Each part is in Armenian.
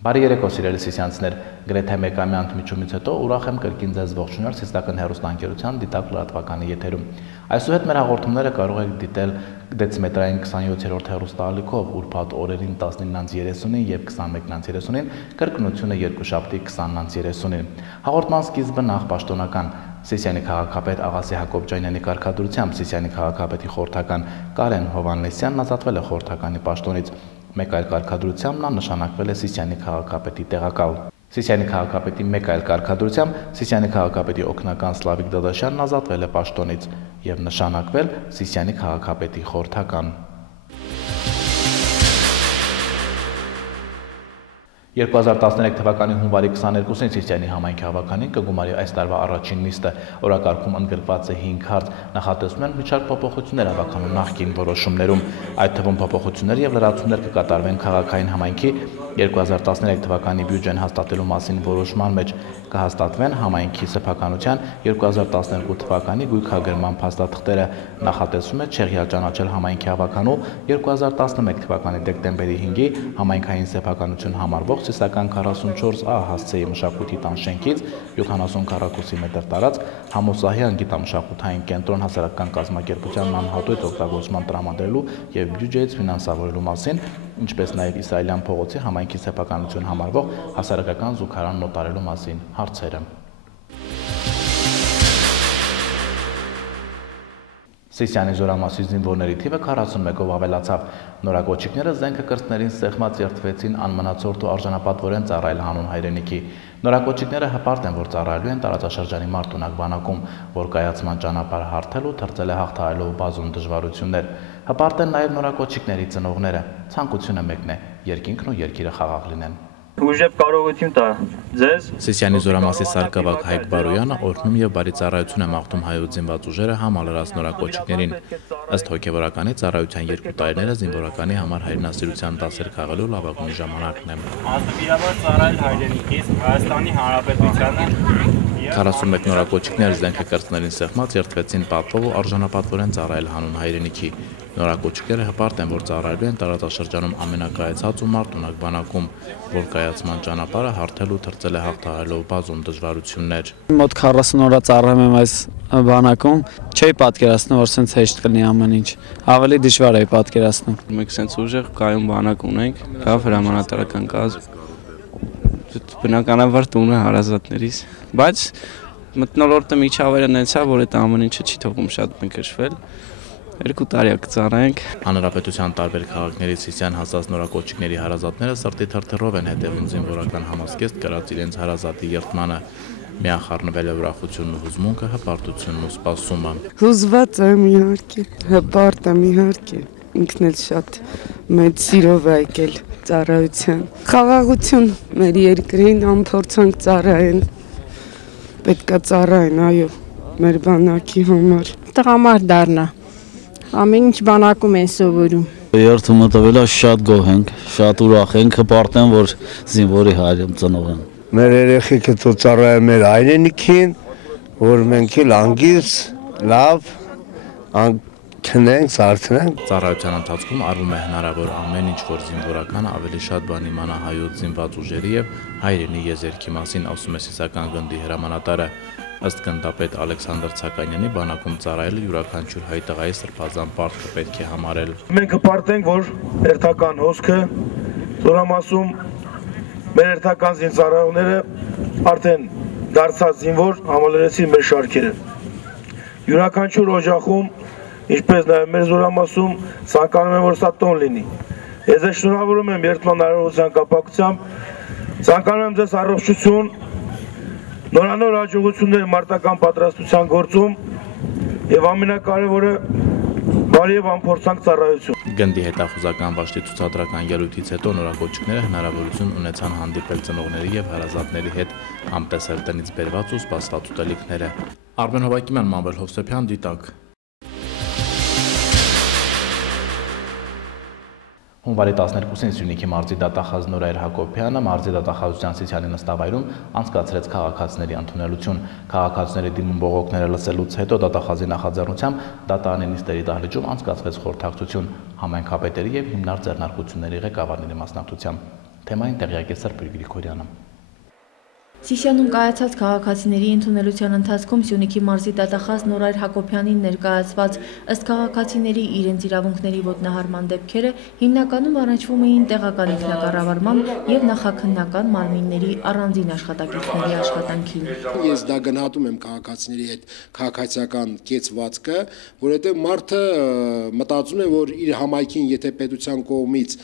Բարի երեկո սիրելի սիսյանցիներ, գրեթե մեկամյա ընդմիջումից հետո ուրախ եմ կրկին ձեզ ողջունել Սիսիական հեռուստաընկերության դիտակ լրատվականի եթերում։ Այսուհետ մեր հաղորդումները կարող եք դիտել դեցիմետրային 27-րդ հեռուստաալիքով ուրբաթ օրերին 19:30-ին եւ 21:30-ին, կրկնությունը երկուշաբթի 20:30-ին։ Հաղորդման սկիզբը նախ պաշտոնական Սիսիանի քաղաքապետ Աղասի Հակոբյանյանի կարգադրությամբ Սիսիանի քաղաքապետի խորհրդական Կարեն Հովհաննիսյանն ազատվել է խորհրդականի պաշտոնից։ Մեկ այլ կարգադրությամբ նա նշանակվել է Սիսիանի քաղաքապետի տեղակալ։ Սիսիանի քաղաքապետի մեկ այլ կարգադրությամբ Սիսիանի քաղաքապետի օգնական Սլավիկ Դադաշյանն ազատվել է պաշտոնից եւ նշանակվել Սիսիանի քաղաքապետի խորհրդական։ 2013 թվականի հունվարի 22-ին Սիսիանի համայնքի հավաքանին կգումարի այս տարվա առաջին նիստը, օրակարգում ընդգրկված է 5 հարց, նախատեսվում են մի շարք փոփոխություններ հավաքանու նախկին որոշումներում, այդ թվում փոփոխություններ եւ լրացումներ կկատարվեն քաղաքային համայնքի 2013 թվականի բյուջեն հաստատելու մասին որոշման մեջ, կհաստատվեն համայնքի սեփականության 2012 թվականի գույքագրման փաստաթղթերը, նախատեսվում է չեղյալ ճանաչել համայնքի հավաքանու 2011 թվականի դեկտեմբերի 5-ի համայնքային սեփականություն համարվող Սիսիական 44A հասցեի մշակույթի տան շենքից 70 քառակուսի մետր տարածք Համոսահյան գիտամշակութային կենտրոն հասարակական կազմակերպությանն անհատույթ օգտագործման տրամադրելու եւ բյուջեից ֆինանսավորելու մասին, ինչպես նաեւ Իսրայելյան փողոցի համայնքի սեփականություն համարվող հասարակական զուգարան նոտարելու մասին հարցերը։ Սիսիանի զորամասի զինվորների թիվը 41-ով ավելացավ։ Նորակոչիկները զենքը կրծքներին սեղմած երդվեցին անմնացորդ ու արժանապատվորեն ծառայել հանուն հայրենիքի։ Նորակոչիկները հպարտ են, որ ծառայելու են տարածաշրջանի մարտունակ բանակում, որ կայացման ճանապարհ հարթել ու թրծել է հաղթահարելով բազում դժվարություններ։ Հպարտ են նաև նորակոչիկների ծնողները։ Ցանկությունը մեկն է՝ երկինքն ու երկիրը խաղաղ լինեն։ Ուժեղ կարողություն տա ձեզ։ Սիսիանի զորամասի սարկավակ Հայկ Բարոյանը օրհնում եւ բարի ծառայություն է մաղթում հայոց զինված ուժերը համալրած նորակոչիկներին։ Ըստ հոգեվորականի ծառայության 2 տարիները զինվորականի համար հայրենասիրության դասեր քաղելու լավագույն ժամանակն է։ Ազնվիրաբար ծառայել հայրենիքից, Հայաստանի Հանրապետությանը 41 նորակոչիկներ զենքը կրծքներին սեղմած երդվեցին պատվով ու արժանապատվորեն ծառայել հանուն հայրենիքի։ Նորակոչիկները հպարտ են, որ ծառայելու են տարածաշրջանում ամենակայացած ու մարտունակ բանակում, որ կայացման ճանապարհը հարթել ու թրծել է հաղթահարելով բազում դժվարություններ։ Մոտ 40 օր ծառայում եմ այս բանակում, չէի պատկերացնում, որ սենց հեշտ կլինի ամեն ինչ։ Ավելի դժվար է պատկերացնում։ Մենք սենց ուժեղ կայուն բանակ ունենք, լավ հրամանատարական կազմ։ Բնականաբար տունը հարազատներիս, բայց մթնոլորտը միջավայրը նեցա, որ այդ ամեն ինչը չի թողում շատ մկրշվել։ 2 տարի կծառայենք։ Հանրապետության տարբեր քաղաքներից Սիսիան հասած նորակոչիկների հարազատները սրտի թրթռով են հետևում զինվորական համազգեստ կրած իրենց հարազատի երդմանը։ Միախառնվել է ուրախությունն ու հուզմունքը, հպարտությունն ու սպասումը։ Հուզված եմ իհարկե, հպարտ եմ իհարկե, ինքն էլ շատ մեծ սիրով է եկել ծառայության։ Խաղաղություն մեր երկրին անփորձանք ծառայեն, պետք է ծառայեն, այո, մեր բանակի համար։ Տղամարդ դառնա, ամեն ինչ բանակում են սովորում։ Երթումը տվել է, շատ գոհ ենք, շատ ուրախ ենք, հպարտ եմ, որ զինվորի հայրեմ ծնող են։ Մեր երեխեքը ծառայեն մեր հայրենիքին, որ մենք էլ անգից լավ քնենք, սարթնենք։ Ծառայության ընթացքում արվում է հնարավոր ամեն ինչ, որ զինվորականը ավելի շատ բան իմանա հայոց զինված ուժերի եւ հայրենի եզերքի մասին, ասում է Սիսիական գնդի հրամանատարը։ Ըստ գնդապետ Ալեքսանդր Ցականյանի բանակում ծառայելը յուրաքանչյուր հայ տղայի սրբազան պարտքը պետք է համարել։ Մենք հպարտ ենք, որ հերթական հոսքը զորամասում մեր հերթական զինծառայողները արդեն դարձած զինվոր համալրեցին մեր շարքերը։ Յուրաքանչյուր օջախում, ինչպես նաև մեր զորամասում ցանկանում եմ, որ սա տոն լինի։ Ես ձեզ շնորհավորում եմ երթման հնարավորության կապակցությամբ, ցանկանում եմ ձեզ առողջություն, նորանոր հաջողություններ մարտական պատրաստության գործում եւ ամենակարևորը բարի եւ անփորձանք ծառայություն։ Գնդի հետախուզական վաշտի ցուցադրական ելույթից հետո նորակոչիկները հնարավորություն ունեցան հանդիպել ծնողների եւ հարազատների հետ, համտեսել տնից բերված ու սպասված ուտելիքները։ Արմեն Հովակիմյան, Մանվել Հովսեփյան, դիտակ։ Հունվարի 12-ին Սյունիքի մարզի դատախազ Նորայր Հակոբյանը մարզի դատախազության Սիսիանի նստավայրում անցկացրեց քաղաքացիների ընդունելություն։ Քաղաքացիների դիմում բողոքները լսելուց հետո դատախազի նախաձեռնությամբ դատարանի նիստերի դահլիճում անցկացվեց խորհրդակցություն համայնքապետերի եւ հիմնարար ձեռնարկությունների ղեկավարների մասնակցությամբ։ Թեմային տեղյակ է Սրբիր Գրիգորյանը։ Սիսիանում կայացած քաղաքացիների ընդունելության ընթացքում Սյունիքի մարզի դատախազ Նորայր Հակոբյանին ներկայացված ըստ քաղաքացիների իրենց իրավունքների ոտնահարման դեպքերը հիմնականում առնչվում էին տեղական ինքնակառավարման եւ նախաքննական մարմինների առանձին աշխատակիցների աշխատանքին։ Ես դա գնահատում եմ քաղաքացիների այդ քաղաքացիական կեցվածքը, որովհետեւ մարդը մտածում է, որ իր համայնքին եթե պետության կողմից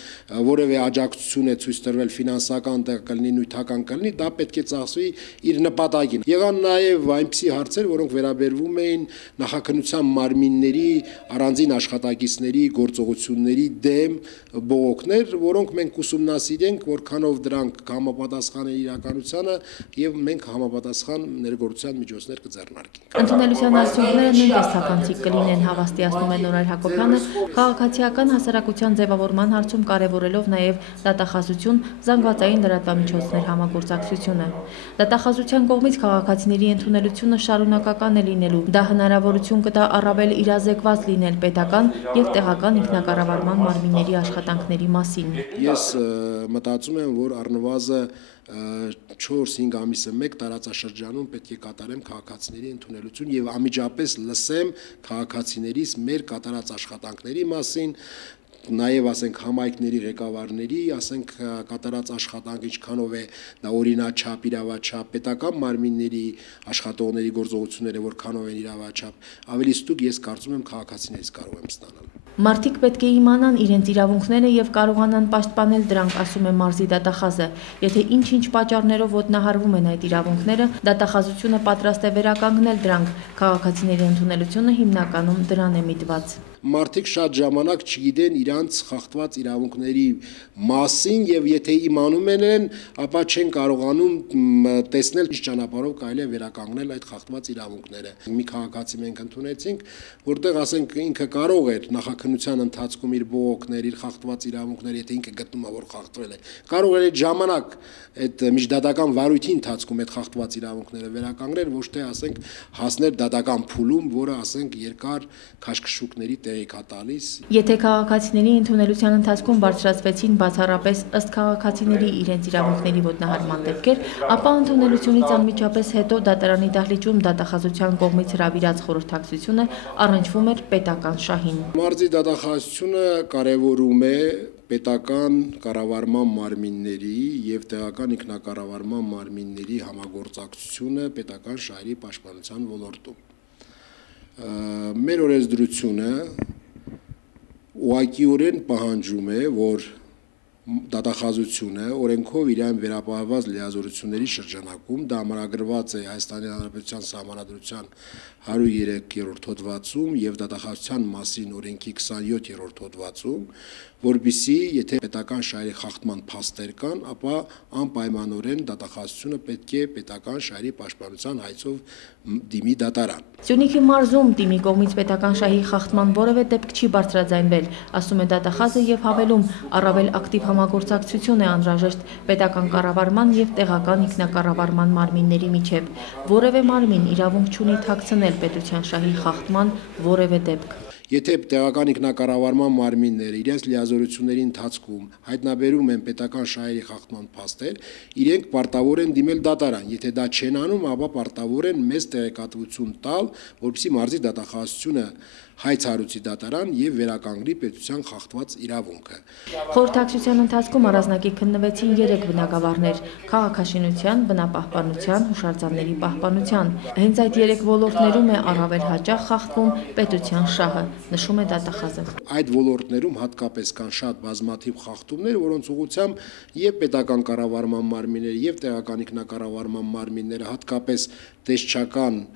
որևէ աջակցություն է ցույց տրվել ֆինանսական տեղ կլինի, նյութական կլինի, դա պետք է իր նպատակին։ Եղան նաև այնպիսի հարցեր, որոնք վերաբերվում էին նախաքննության մարմինների, առանձին աշխատակիցների, գործողությունների դեմ բողոքներ, որոնք մենք ուսումնասիրենք, որքանով դրանք համապատասխան են իրականությանը եւ մենք համապատասխան ներգործության միջոցներ կձեռնարկենք։ Ընդունելության արդյունքները նույնպես թափանցիկ կլինեն, հավաստիացնում է Նորայր Հակոբյանը, քաղաքացիական հասարակության ձևավորման հարցում կարևորելով նաև դատախազություն, զանգվածային լրատվամիջոցներ համագործակցությունը։ Դատախազության կողմից քաղաքացիների ընդունելությունը շարունակական է լինելու։ Դա հնարավորություն կտա առավել իրազեկված լինել պետական եւ տեղական ինքնակառավարման մարմինների աշխատանքների մասին։ Ես մտածում եմ, որ առնվազն 4-5 ամիսը մեկ տարածաշրջանում պետք է կատարեմ քաղաքացիների ընդունելություն եւ անմիջապես լսեմ քաղաքացիներից մեր կատարած աշխատանքների մասին, նաև ասենք համայնքների ղեկավարների, ասենք կատարած աշխատանքը ինչքանով է դա օրինաչափ, իրավաչափ, պետական մարմինների աշխատողների գործողությունները որքանով են իրավաչափ, ավելի ստուգ ես կարծում եմ քաղաքացիներից կարող եմ ստանալ։ Մարդիկ պետք է իմանան իրենց իրավունքները եւ կարողանան պաշտպանել դրանք, ասում է մարզի դատախազը։ Եթե ինչ-ինչ պատճառներով ոտնահարվում են այդ իրավունքները, դատախազությունը պատրաստ է վերականգնել դրանք։ Քաղաքացիների ընդունելությունը հիմնականում դրան է միտված։ Մարդիկ շատ ժամանակ չգիտեն իրանց խախտված իրավունքների մասին եւ եթե իմանում են, ապա չեն կարողանում տեսնել ինչ ճանապարհով կարելի է վերականգնել այդ խախտված իրավունքները։ Մի քաղաքացի մենք ընդունեցինք, որտեղ ասենք ինքը կարող էր նախաքննության ընթացքում իր բողոքներ, իր խախտված իրավունքները, եթե ինքը գտնում է, որ խախտվել է, կարող էր այդ ժամանակ այդ միջդատական վարույթի ընթացքում այդ խախտված իրավունքները վերականգնել, ոչ թե ասենք հասնել դատական փուլում, որը ասենք երկար քաշքշուկների տեղիք է տալիս։ Եթե քաղաքացիների ընդունելության ընթացքում բարձրացվեցին բացառապես ըստ քաղաքացիների իրենց իրավունքների ոտնահարման դեպքեր, ապա ընդունելությունից անմիջապես հետո դատարանի դահլիճում դատախազության կողմից հրավիրած խորհրդակցությունը առնչվում էր պետական շահին։ Մարզի դատախազությունը կարևորում է պետական կառավարման մարմինների եւ տեղական ինքնակառավարման մարմինների համագործակցությունը պետական շահերի պաշտպանության ոլորտում։ Մեր օրենսդրությունը ուղղակիորեն պահանջում է, որ դատախազությունը օրենքով իրեն վերապահված լիազորությունների շրջանակում դա ամրագրված է Հայաստանի Հանրապետության Սահմանադրության 103-րդ հոդվածում եւ դատախազության մասին օրենքի 27-րդ հոդվածում, որբիսի եթե պետական շահերի խախտման փաստեր կան, ապա անպայմանորեն դատախազությունը պետք է պետական շահերի պաշտպանության հայցով դիմի դատարան։ Սյունիքի մարզում ՏԻՄ-ի կողմից պետական շահի խախտման որևէ դեպք չի բարձրաձայնվել, ասում է դատախազը եւ հավելում, առավել ակտիվ համագործակցություն է անհրաժեշտ պետական կառավարման եւ տեղական ինքնակառավարման մարմինների միջեւ։ Որևէ մարմին իրավունք չունի թաքցնել պետության շահի խախտման որևէ դեպք։ Եթե տեղական ինքնակառավարման մարմինները իրենց լիազորությունների ընթացքում հայտնաբերում են պետական շահերի խախտման փաստեր, իրենք պարտավոր են դիմել դատարան։ Եթե դա չեն անում, ապա պարտավոր են մեծ տեղեկատվություն տալ, որպեսզի մարզի դատախազությունը հայցարուցի դատարան եւ վերականգնի պետության խախտված իրավունքը։ Խորհրդակցության ընթացքում առանձնակի քննվեցին 3 բնագավառներ՝ քաղաքաշինության, բնապահպանության, հուշարձանների պահպանության։ Հենց այդ 3 ոլորտներում է առավել հաճախ խախտվում պետության շահը, նշում է դատախազը։ Այդ ոլորտներում հատկապես կան շատ բազմաթիվ խախտումներ, որոնց ուղղությամբ եւ պետական կառավարման մարմինները եւ տեղական ինքնակառավարման մարմինները հատկապես տեսչական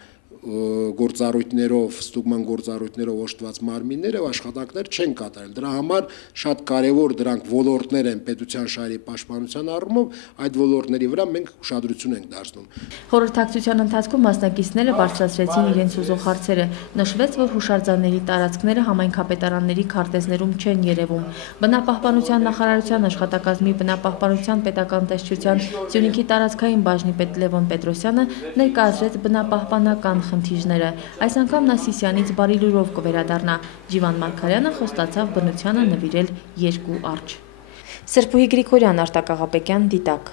գործառույթներով, ստուգման գործառույթներով օժտված մարմինները աշխատանքներ չեն կատարել։ Դրա համար շատ կարևոր դրանք ոլորտներ են պետության շահերի պաշտպանության առումով, այդ ոլորտների վրա մենք ուշադրություն ենք դարձնում։ Խորհրդակցության ընթացքում մասնակիցները բարձրացրեցին իրենց ուզող հարցերը։ Նշվեց, որ հուշարձանների տարածքները համայնքապետարանների քարտեզներում չեն երևում։ Բնապահպանության նախարարության աշխատակազմի բնապահպանության պետական տեսչության Սյունիքի տարածքային բաժնի պետ Լևոն Պետրոսյանը ներկայացրեց բնապահպանական խնդիրները։ Այս անգամ նա Սիսիանից բարի լուրով կվերադառնա։ Ջիվան Մարգարյանը խոստացավ բնությանը նվիրել 2 արջ։ Սրբուհի Գրիգորյան, Արտակ Աղաբեկյան, Դիտակ։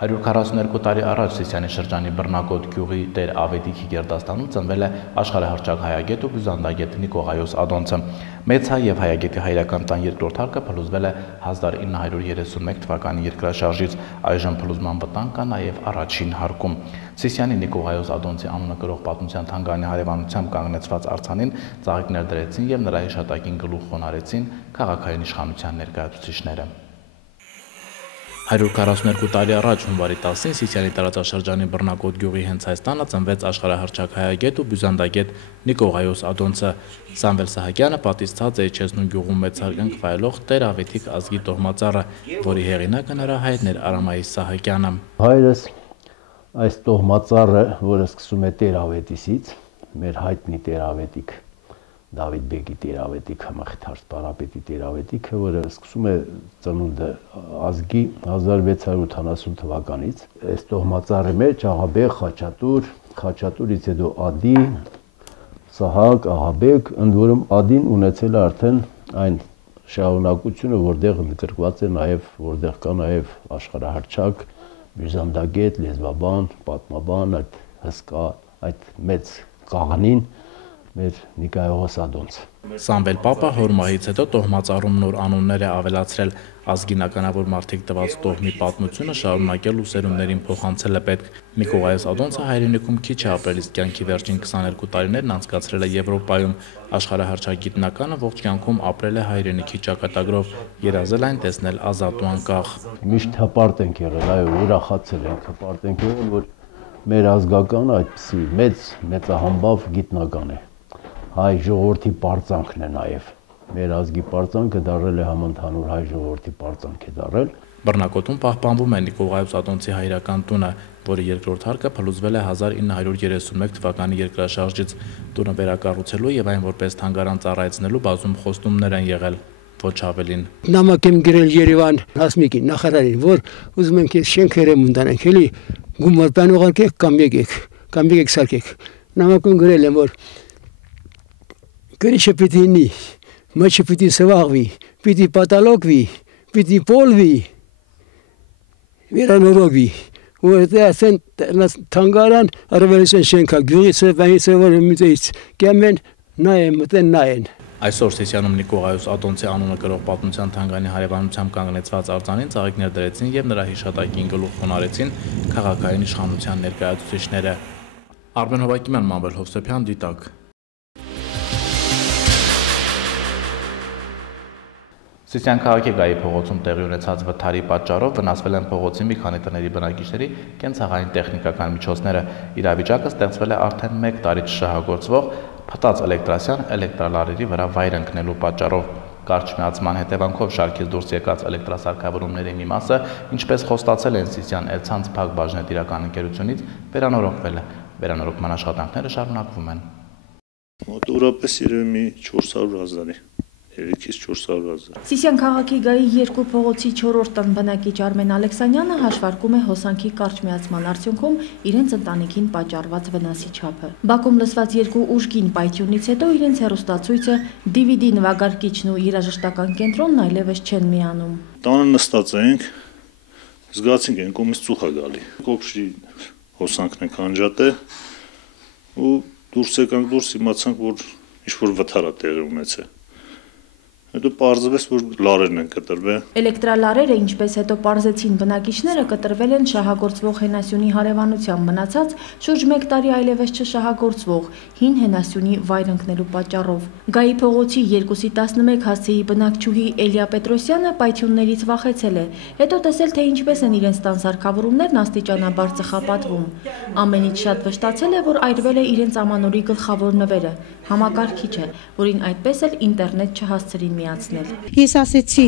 142 տարի առաջ Սիսիանի շրջանի Բռնակոտ գյուղի Տեր Ավետիքի գերդաստանում ծնվել է աշխարհահռչակ հայագետ ու բյուզանդագետ Նիկողայոս Ադոնցը։ Մեծ հայ եւ հայագետի հայրական տան երկրորդ հարկը փլուզվել է 1931 թվականի երկրաշարժից, այժմ փլուզման վտանգ կա նաեւ առաջին հարկում։ Սիսիանի Նիկողայոս Ադոնցի անունը կրող պատմության թանգարանի հարևանությամբ կանգնեցված արձանին ծաղիկներ դրեցին եւ նրա հիշատակին գլուխ խոնարհեցին քաղաքային իշխանության ներկայացուցիչները։ 142 տարի առաջ հունվարի 10-ին Սիսիանի տարածաշրջանի Բռնակոտ գյուղի հենց այս տանը ծնվեց աշխարհահռչակ հայագետ ու բյուզանդագետ Նիկողայոս Ադոնցը։ Սամվել Սահակյանը պատիսցած է Էջեցնու գյուղում մեծ հարգանք վայելող Տեր Ավետիք ազգի տոհմածառը, որի հեղինակը նրա հայրն էր Արամայիս Սահակյանը։ Հայրս այս տոհմածառը, որը սկսում է Տեր Ավետիսից, մեր հայտնի Տեր Ավետիք Դավիթ Բեգի Տեր Ավետիք Համախիթարս Պարապետի Տեր Ավետիքը, որը սկսում է ծնունդը ազգի 1680 թվականից։ Այս տոհմածառի մեջ Աղաբեկ, Խաչատուրից հետո Ադի, Սահակ, Աղաբեկ, ընդ որում Ադին ունեցել է արդեն այն շարունակությունը, որտեղ ընդգրկված է նաև, որտեղ կա նաև աշխարհահռչակ, բյուզանդագետ, լեզվաբան, պատմաբան, այդ հսկա, այդ մեծ կաղանին մեր Նիկողայոս Ադոնցը։ Սամվել Պապը հորմահից հետո տոհմածառում նոր անուններ է ավելացրել, ազգինականավոր մարդիկ տված տոհմի պատմությունը շարունակել ու սերունդներին փոխանցել է պետք։ Նիկողայոս Ադոնցը հայրենիքում քիչ է ապրել, իսկ կյանքի վերջին 22 տարիներն անցկացրել է Եվրոպայում, աշխարհահռչակ գիտնականը ողջ կյանքում ապրել է հայրենիքի ճակատագրով, երազել այն տեսնել ազատ ու անկախ։ Միշտ հպարտ ենք եղել, այո, ուրախացել ենք, հպարտ ենք եղել, որ մեր ազգականը այդպիսի մեծահամբավ գիտնական է։ Հայ ժողովրդի պարծանքն է նաև։ Մեր ազգի պարծանքը դարել է համընդհանուր հայ ժողովրդի պարծանք է դարել։ Բռնակոտում պահպանվում է Նիկողայոս Ադոնցի հայրական տունը, որի երկրորդ հարկը փլուզվել է 1931 թվականի երկրաշարժից։ Տունը վերակառուցելու եւ այն որպես թանգարան ծառայեցնելու բազում խոստումներ են եղել, ոչ ավելին։ Նամակ եմ գրել Երևան հասմիկին, նախարարին, որ ուզում ենք այս շենքերը մտանենք, էլի գումար բան ուղարկեք կամ եկեք սարքեք։ Նամակում գրել եմ, որ Գրիշը պիտի նի, մոչը պիտի սվաղվի, պիտի պատալոգվի, պիտի պոլվի, վերանորոգվի, որտեղ ասեն թանգարան արվելիսեն շենքա, գյուղից է, բանից է, որ միտեից կեմեն, նայեն։ Այսօր Սիսիանում Նիկողայոս Ադոնցի անունը կրող պատմության թանգարանի հարևանությամբ կանգնեցված արձանին ծաղիկներ դրեցին եւ նրա հիշատակին գլուխ խոնարհեցին քաղաքային իշխանության ներկայացուցիչները։ Արմեն Հովակիմյան, Մանվել Հովսեփյան, Դիտակ։ Սիսիան քաղաքի Գայի փողոցում տեղի ունեցած վթարի պատճառով վնասվել են փողոցի մի քանի տների բնակիչների կենցաղային տեխնիկական միջոցները։ Իրավիճակը ստեղծվել է արդեն 1 տարի չշահագործվող փտած էլեկտրասյան էլեկտրալարերի վրա վայր ընկնելու պատճառով։ Կարճ միացման հետևանքով շարքից դուրս եկած էլեկտրասարքավորումների մի մասը, ինչպես խոստացել են Սիսիան Էլցանց Փակ բաժնետիրական ընկերությունից, վերանորոգվել է։ Վերանորոգման աշխատանքները շարունակվում են։ Մոտավորապես երևի 400,000-ի 3-400,000։ Սիսիան քաղաքի Գայի 2 փողոցի 4-րդ տան բնակիչ Արմեն Ալեքսանյանը հաշվարկում է հոսանքի կարճ միացման արդյունքում իրենց ընտանիքին պատճառված վնասի չափը։ Բաքում լսված 2 ուժգին պայթյունից հետո իրենց հեռուստացույցը, DVD նվագարկիչն ու երաժշտական կենտրոնն այլևս չեն միանում։ Տանը նստած ենք, զգացինք այն կողմից ծուխ է գալի։ Կոպշի հոսանքն ենք անջատել ու դուրս եկանք, իմացանք, որ ինչ-որ վթար է տեղի ունեցել։ Հետո պարզվեց, որ լարերն են կտրվել։ Էլեկտրալարերը, ինչպես հետո պարզեցին բնակիչները, կտրվել են շահագործվող հենասյունի հարևանությամբ մնացած շուրջ 1 տարի այլևս չշահագործվող հին հենասյունի վայր ընկնելու պատճառով։ Գայի փողոցի 2-11 հասցեի բնակչուհի Էլիա Պետրոսյանը պայթյուններից վախեցել է, հետո տեսել, թե ինչպես են իրենց տան սարքավորումներն աստիճանաբար ծխապատվում։ Ամենից շատ վշտացել է, որ այրվել է իրենց ամանորի գլխավոր նվերը, համակարգիչ է, որին այդպես էլ ինտերնետ չհասցրին միացնել։ Ես ասեցի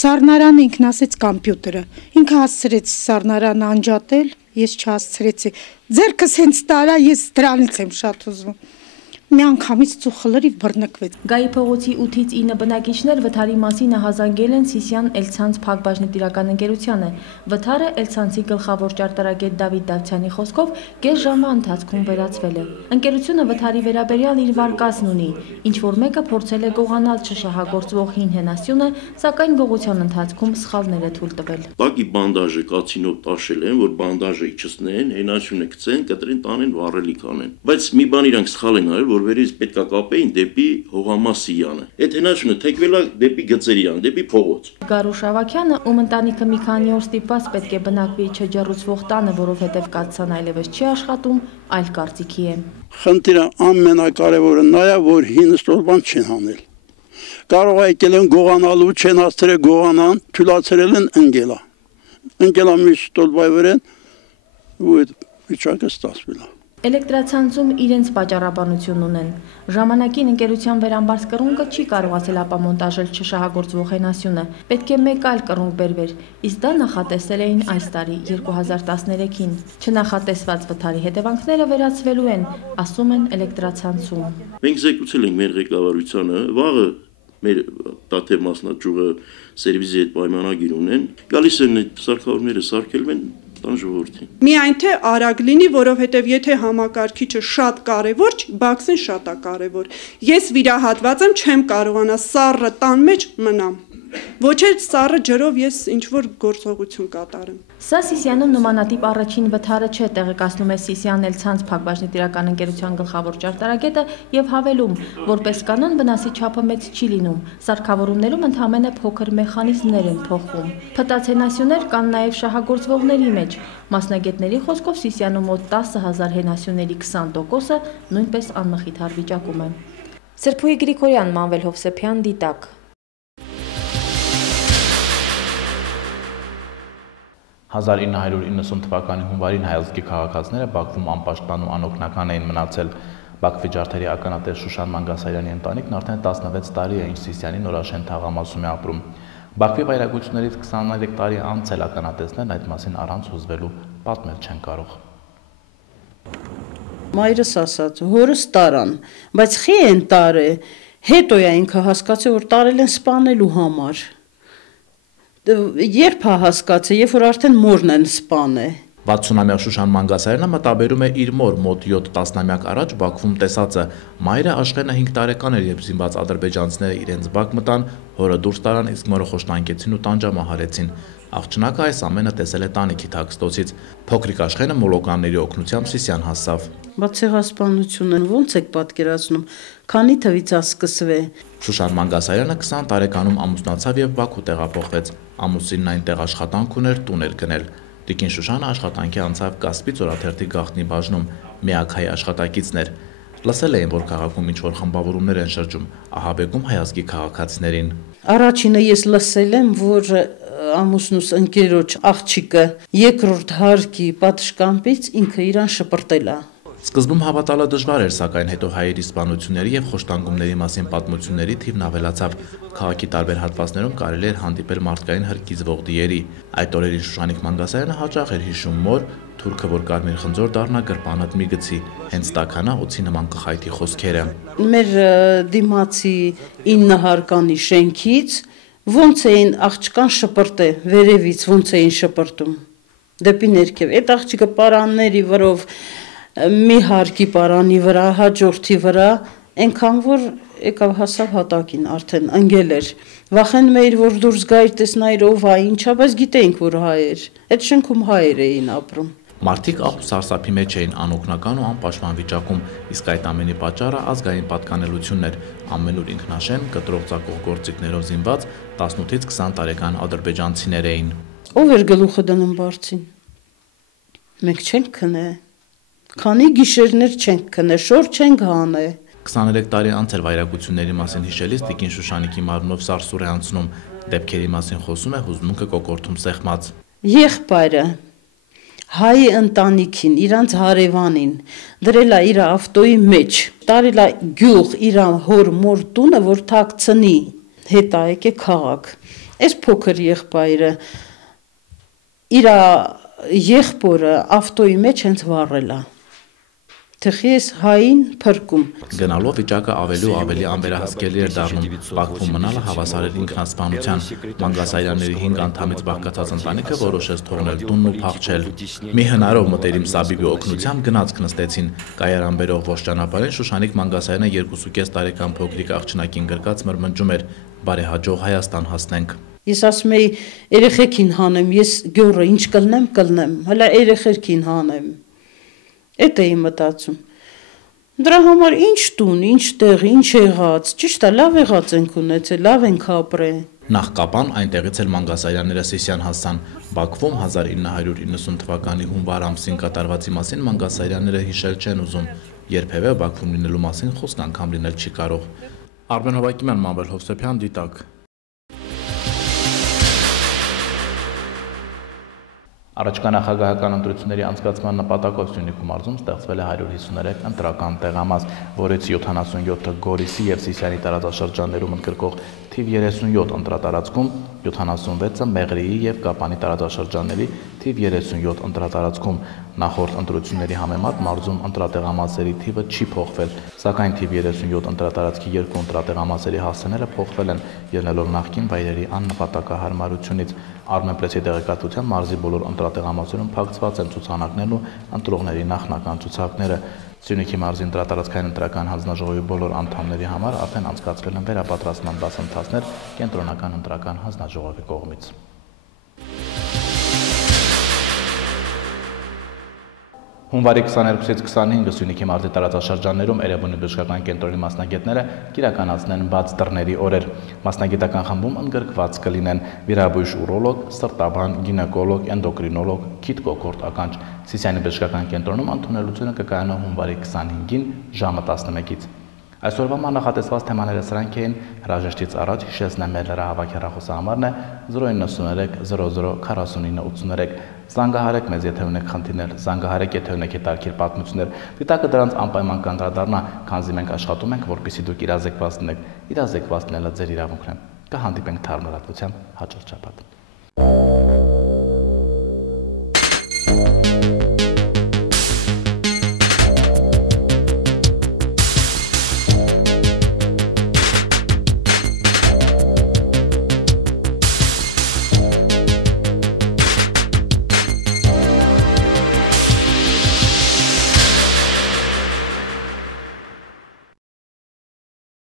սառնարանը, ինքն ասեց կամպյուտերը։ Ինքը հասցրեց սառնարանը անջատել, ես չհասցրեցի։ Ձերքս հենց տարա, ես դրանից եմ շատ ուզում։ մի անգամից ծուխը լրիվ բռնկվեց։ Գայի փողոցի 8-ից 9 բնակիչներ վթարի մասին ահազանգել են Սիսիան Էլցանց փակbaşնետիրական ընկերությանը։ Վթարը Էլցանցի գլխավոր ճարտարագետ Դավիթ Դավթյանի խոսքով կես ժամվա ընթացքում վերացվել է։ Ընկերությունը վթարի վերաբերյալ իր վարկածն ունի, ինչ որ մեկը փորձել է գողանալ չշահագործվող հին հենասյունը, սակայն գողության ընթացքում սխալներ է թույլ տվել։ Տակի բանդաժը կացինով տաշել են, որ բանդաժը իջեցնեն, հենասյունը գցեն, կտրեն, տանեն, վառելիք անեն։ Բայց մի բան իրանք սխալ են արել, որ վերից պետքա կապեին դեպի Հողամաս Սիյանը։ Այդ հենասյունը թեքվել է դեպի Գծերյան, դեպի փողոց։ Գարուշ Ավագյանը, ում ընտանիքը մի քանի օր ստիպված պետք է բնակվի չջեռուցվող տանը, որովհետև կաթսան այլևս չի աշխատում, այլ կարծիքի է։ Խնդիրը ամենակարևորը նա է, որ հին ստորբան չեն անել։ Կարող է եկել են գողանալու, չեն հասցրել գողանան, թույլատրել են ընկելա։ Ընկելա մի ստորբայի վրա ու այդ վիճակը ստացվել է։ Էլեկտրացանցում իրենց պատճառաբանություն ունեն։ Ժամանակին ընկերության վերամբարձ կռունկը չի կարողացել ապամոնտաժել չշահագործվող հենասյունը։ Պետք է մեկ այլ կռունկ բերվեր, իսկ դա նախատեսել էին այս տարի 2013-ին։ Չնախատեսված վթարի հետևանքները վերացվելու են, ասում են էլեկտրացանցում։ Մենք զեկուցել ենք մեր ղեկավարությանը, վաղը մեր Տաթև մասնաճյուղը սերվիզի հետ պայմանագիր ունեն, գալիս են այդ սարքավորումները սարքել են Միայն թե արագ լինի, որովհետև եթե համակարգիչը շատ կարևոր չի, բաքսին շատ է կարևոր։ Ես վիրահատված եմ, չեմ կարողանա սառը տան մեջ մնամ։ Ոչ էլ սառը ջրով ես ինչ-որ գործողություն կատարեմ։ Սա Սիսիանում նմանատիպ առաջին վթարը չէ, տեղեկացնում է Սիսիան Էլցանց փակbaşնետիրական ընկերության գլխավոր ճարտարագետը եւ հավելում, որպես կանոն վնասի չափը մեծ չի լինում։ Սարքավորումներում ընդհանրապես փոքր մեխանիզմներ են փոխվում։ Փտած հենասյուներ կան նաեւ շահագործվողների մեջ։ Մասնագետների խոսքով Սիսիանում մոտ 10,000 հենասյուների 20%-ը նույնպես անմխիթար վիճակում է։ Սրփուհի Գրիգորյան, Մանվել Հովսեփյան, Դիտակ։ 1990 թվականի հունվարին հայազգի քաղաքացիները Բաքվում անպաշտպան ու անօգնական էին մնացել։ Բաքվի ջարդերի ականատես Շուշան Մանգասարյանի ընտանիքն արդեն 16 տարի է, ինչ Սիսիանի Նորաշեն թաղամասում է ապրում։ Բաքվի վայրագություններից 23 տարի անց էլ ականատեսներն այդ մասին առանց հուզվելու պատմել չեն կարող։ Մայրս ասաց, հորս տարան, բայց խի են տարե, հետո է ինքը հասկացել, որ տարել են սպանելու համար։ Երբ է հասկացել, երբ որ արդեն մորն են սպանել։ 60-ամյա Շուշան Մանգասարյանը մտաբերում է իր մոր մոտ 7 տասնամյակ առաջ Բաքվում տեսածը։ Մայրը Աշխենը 5 տարեկան էր, երբ զինված ադրբեջանցիները իրենց բակ մտան, հորը դուրս տարան, իսկ մորը խոշտանգեցին ու տանջամահարեցին։ Աղջնակը այս ամենը տեսել է տանիքի թաքստոցից։ Փոքրիկ Աշխենը մոլոկանների օգնությամբ Սիսիան հասավ։ Ցեղասպանությունը ո՞նց եք պատկերացնում, քանի թվից է սկսվել։ Շուշան Մանգասարյանը 20 տարեկանում ամուսնացավ եւ Բաքու տեղափոխվեց։ Ամուսինն այնտեղ աշխատանք ուներ, տուն էր գնել։ Տիկին Շուշանը աշխատանքի անցավ Կասպից օրաթերթի գաղտնի բաժնում, միակ հայ աշխատակիցն էր։ Լսել էին, որ քաղաքում ինչ-որ խմբավորումներ են շրջում, ահաբեկում հայազգի քաղաքացիներին։ Առաջինը ես լսել եմ, որ ամուսնուս ընկերոջ աղջիկը երկրորդ հարկի պատշգամբից ինքը իրան շպրտել է։ Սկզբում հավատալը դժվար էր, սակայն հետո հայերի սպանությունների եւ խոշտանգումների մասին պատմությունների թիվն ավելացավ։ Քաղաքի տարբեր հատվածներում կարելի էր հանդիպել մարդկային հրկիզվող դիերի։ Այդ օրերին Շուշանիկ Մանգասարյանը հաճախ էր հիշում մոր, թուրքը որ կարմիր խնձոր դառնա գրպանդ մի գցի, հենց տաքանա օծի նման կխայտի խոսքերը։ Մեր դիմացի 9 հարկանի շենքից ոնց էին աղջկան շպրտել, վերևից ոնց էին շպրտում, դեպի ներքև։ Այդ աղջիկը պարանների վրով մի հարկի պարանի վրա, հաջորդի վրա, այնքան որ եկավ հասավ հատակին, արդեն ընկել էր։ Վախենում էիր, որ դուրս գայր տեսնայր ով է, ինչա, բայց գիտեինք, որ հայ էր։ Այդ շենքում հայեր էին ապրում։ Մարդիկ աղ ու սարսափի մեջ էին անօգնական ու անպաշտպան վիճակում, իսկ այդ ամենի պատճառը ազգային պատկանելությունն էր։ Ամենուր ինքնաշեն, կտրող ծակող գործիքներով զինված 18-ից 20 տարեկան ադրբեջանցիներ էին։ Ով էր գլուխը դնում բարձին։ Մենք չենք քնել։ Քանի գիշերներ չենք քնել, շոր չենք հանել։ 23 տարի անց էր վայրագությունների մասին հիշելիս տիկին Շուշանիկի մարմնով սարսուր է անցնում, դեպքերի մասին խոսում է, հուզմունքը կոկորթում սեղմած։ Եղբայրը հայ ընտանիքին, իրանց հարևանին դրել է իր ավտոյի մեջ, տարել է գյուղ իր հոր մոր տունը, որ թաքցնի, հետա եկե քաղաք։ Այս փոքր եղբայրը իր եղբորը ավտոյի մեջ հենց վառել է։ թխի ես հային փրկում։ Գնալով վիճակը ավելի ու ավելի անվերահսկելի էր դառնում, Բաքվում մնալը հավասար էր ինքնասպանության։ Մանգասարյանների 5 անդամից բաղկացած ընտանիքը որոշեց թողնել տունն ու փախչել։ Մի հնարով մտերիմ Սաբիբի օգնությամբ գնացք նստեցին։ Կայարան բերող ողջ ճանապարհին Շուշանիկ Մանգասարյանը 2.5 տարեկան փոքրիկ աղջնակին գրկած մրմնջում էր. «Բարեհաջող Հայաստան հասնենք»։ Ես ասում էի երեխեքին հանեմ, ես գյորը ինչ կլնեմ, հələ երեխերքին հանեմ։ Էդ էի մտածում։ Դրա համար ինչ տուն, ինչ տեղ, ինչ եղած, ճիշտ է, լավ եղած ենք ունեցել, լավ ենք ապրել։ Նախ կապան այնտեղից էլ Մանգասարյանները Սիսիան հասան։ Բաքվում 1990 թվականի հունվար ամսին կատարվածի մասին Մանգասարյանները հիշել չեն ուզում։ Երբևէ Բաքվում լինելու մասին խոսք անգամ լինել չի կարող։ Արմեն Հովակիմյան, Մանվել Հովսեփյան, Դիտակ։ Առաջկա նախագահական ընտրությունների անցկացման նպատակով Սյունիքի մարզում ստեղծվել է 153 ընտրական տեղամաս, որից 77-ը Գորիսի եւ Սիսիանի տարածաշրջաններում ընդգրկող թիվ 37 ընտրատարածքում, 76-ը Մեղրիի եւ Կապանի տարածաշրջանների թիվ 37 ընտրատարածքում։ Նախորդ ընտրությունների համեմատ մարզում ընտրատեղամասերի թիվը չի փոխվել, սակայն թիվ 37 ընտրատարածքի 2 ընտրատեղամասերի հասցեները փոխվել են, ելնելով նախկին վայրերի աննպատակահարմարությունից։ Armenpress-ի տեղեկատվությամբ մարզի բոլոր ընտրատեղամասերում փակցված են ցուցանակներն ու ընտրողների նախնական ցուցակները։ Սյունիքի մարզի ընտրատարածքային ընտրական հանձնաժողովի բոլոր անդամների համար արդեն անցկացվել են վերապատրաստման դասընթացներ կենտրոնական ընտրական հանձնաժողովի կողմից։ Հունվարի 22-ից 25-ը Սյունիքի մարզի տարածաշրջաններում Էրեբունի բժշկական կենտրոնի մասնագետները կիրականացնեն բաց դռների օրեր։ Մասնագիտական խմբում ընդգրկված կլինեն վիրաբույժ ուրոլոգ, սրտաբան, գինեկոլոգ, էնդոկրինոլոգ, քիթ-կոկորտ ականջ։ Սիսիանի բժշկական կենտրոնում ընդունելությունը կկայանա հունվարի 25-ին ժամը 11-ից։ Այսօրվա նախատեսված թեմաները սրանք էին, հրաժեշտից առաջ հիշեցնեմ մեր լրահավաք հեռախոսահամարն է 093 00 49 83, զանգահարեք մեզ եթե ունեք խնդիրներ, զանգահարեք եթե ունեք հետաքրքիր պատմություններ, դիտակը դրանց անպայման կանդրադառնա, քանզի մենք աշխատում ենք, որպեսզի դուք իրազեկված լինեք, իրազեկված լինելը ձեր իրավունքն է։ Կհանդիպենք թարմ լրատվությամբ հաջորդ շաբաթ։